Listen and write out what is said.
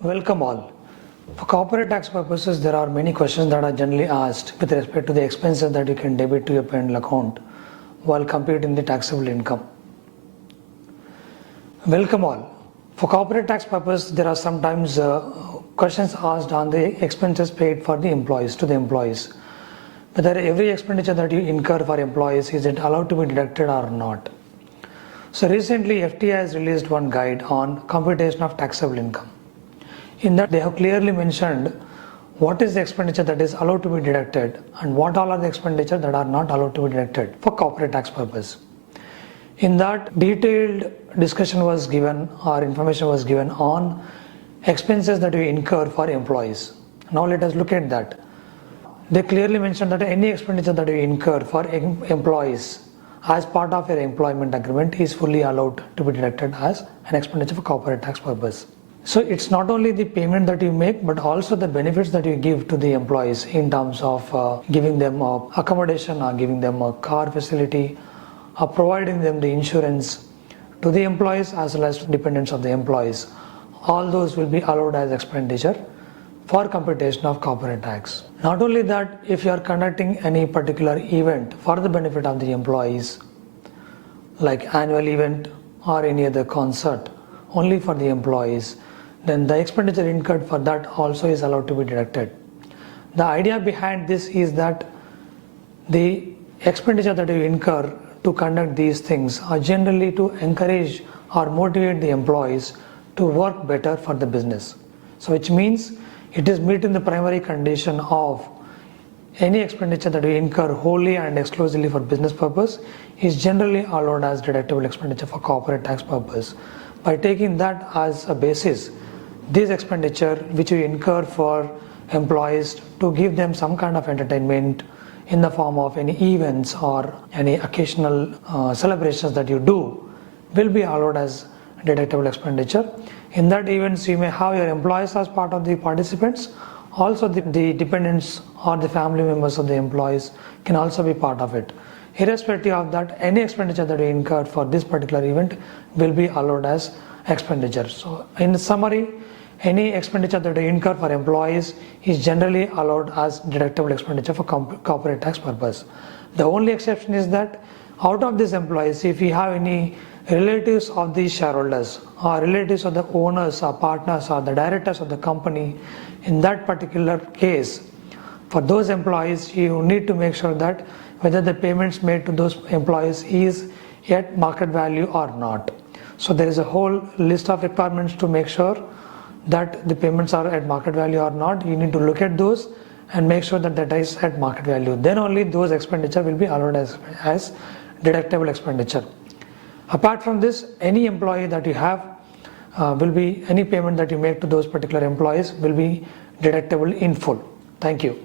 Welcome all. For corporate tax purposes, there are many questions that are generally asked with respect to the expenses that you can debit to your P&L account while computing the taxable income. Welcome all. For corporate tax purpose, there are sometimes questions asked on the expenses paid for the employees, to the employees. Whether every expenditure that you incur for employees, is it allowed to be deducted or not? So recently, FTA has released one guide on computation of taxable income. In that, they have clearly mentioned what is the expenditure that is allowed to be deducted and what all are the expenditures that are not allowed to be deducted for corporate tax purpose. In that, detailed discussion was given or information was given on expenses that we incur for employees. Now let us look at that. They clearly mentioned that any expenditure that we incur for employees as part of your employment agreement is fully allowed to be deducted as an expenditure for corporate tax purpose. So it's not only the payment that you make, but also the benefits that you give to the employees in terms of giving them accommodation or giving them a car facility or providing them the insurance to the employees as well as dependents of the employees. All those will be allowed as expenditure for computation of corporate tax. Not only that, if you are conducting any particular event for the benefit of the employees, like annual event or any other concert only for the employees, then the expenditure incurred for that also is allowed to be deducted. The idea behind this is that the expenditure that you incur to conduct these things are generally to encourage or motivate the employees to work better for the business. So which means it is meeting the primary condition of any expenditure that we incur wholly and exclusively for business purpose is generally allowed as deductible expenditure for corporate tax purpose. By taking that as a basis, this expenditure which you incur for employees to give them some kind of entertainment in the form of any events or any occasional celebrations that you do will be allowed as deductible expenditure. In that events, you may have your employees as part of the participants. Also the dependents or the family members of the employees can also be part of it. Irrespective of that, any expenditure that you incur for this particular event will be allowed as expenditure. So in summary, any expenditure that you incur for employees is generally allowed as deductible expenditure for corporate tax purpose. The only exception is that out of these employees, if you have any relatives of the shareholders or relatives of the owners or partners or the directors of the company, in that particular case, for those employees, you need to make sure that whether the payments made to those employees is at market value or not. So there is a whole list of requirements to make sure that the payments are at market value or not. You need to look at those and make sure that that is at market value. Then only those expenditure will be allowed as deductible expenditure. Apart from this, any employee that you have any payment that you make to those particular employees will be deductible in full. Thank you.